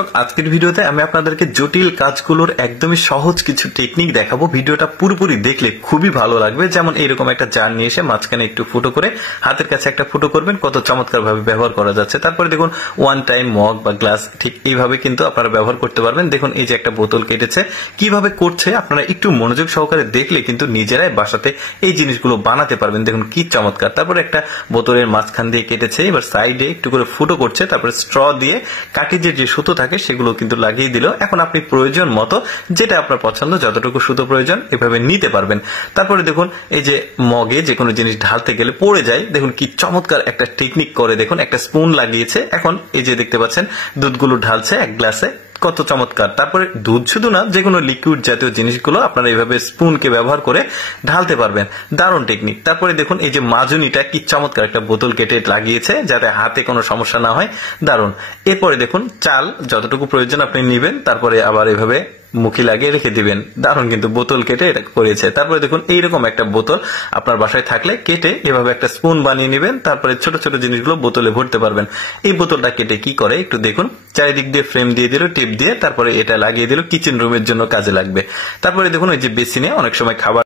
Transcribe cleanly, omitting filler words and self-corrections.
দর্শক, আজকের ভিডিওতে আমি আপনাদেরকে জটিল কাজগুলোর একদমই সহজ কিছু টেকনিক দেখাবো। ভিডিওটা পুরোপুরি দেখলে খুবই ভালো লাগবে। যেমন এইরকম একটা জার নিয়ে এসে মাঝখানে একটু ফুটো করে হাতের কাছে একটা ফুটো করবেন, কত চমৎকার ভাবে ব্যবহার করা যাচ্ছে। তারপরে দেখুন ওয়ান টাইম মগ বা গ্লাস, ঠিক এইভাবে কিন্তু আপনারা ব্যবহার করতে পারবেন। দেখুন এই যে একটা বোতল কেটেছে, কিভাবে করছে আপনারা একটু মনোযোগ সহকারে দেখলে কিন্তু নিজেরাই বাসাতে এই জিনিসগুলো বানাতে পারবেন। দেখুন কি চমৎকার। তারপরে একটা বোতলের মাঝখান দিয়ে কেটেছে, এবার সাইডে একটু করে ফুটো করছে, তারপরে স্ট্র দিয়ে কাঠিজের যে সুতো থাকে সেগুলো কিন্তু লাগিয়ে দিল। এখন আপনি প্রয়োজন মতো যেটা আপনার পছন্দ, যতটুকু সুতো প্রয়োজন এভাবে নিতে পারবেন। তারপরে দেখুন এই যে মগে যে কোনো জিনিস ঢালতে গেলে পড়ে যায়, দেখুন কি চমৎকার একটা টেকনিক করে। দেখুন একটা স্পুন লাগিয়েছে, এখন এই যে দেখতে পাচ্ছেন দুধগুলো ঢালছে এক গ্লাসে, কত চমৎকার। তারপরে দুধ শুধু না, যে কোনো লিকুইড জাতীয় জিনিসগুলো আপনারা এইভাবে স্পুনকে ব্যবহার করে ঢালতে পারবেন। দারুণ টেকনিক। তারপরে দেখুন এই যে মাজুনিটা কি চমৎকার, একটা বোতল কেটে লাগিয়েছে যাতে হাতে কোনো সমস্যা না হয়, দারুণ। এরপরে দেখুন চাল যতটুকু প্রয়োজন আপনি নেবেন, তারপরে আবার এভাবে মুখে লাগিয়ে রেখে দিবেন। দারুণ কিন্তু বোতল কেটে এটা করেছে। তারপরে দেখুন এইরকম একটা বোতল আপনার বাসায় থাকলে কেটে এভাবে একটা স্পুন বানিয়ে নেবেন, তারপরে ছোট ছোট জিনিসগুলো বোতলে ভরতে পারবেন। এই বোতলটা কেটে কি করে একটু দেখুন, চারিদিক দিয়ে ফ্রেম দিয়ে দিল, টিপ দিয়ে, তারপরে এটা লাগিয়ে দিল, কিচেন রুমের জন্য কাজে লাগবে। তারপরে দেখুন ওই যে বেসিনে অনেক সময় খাবার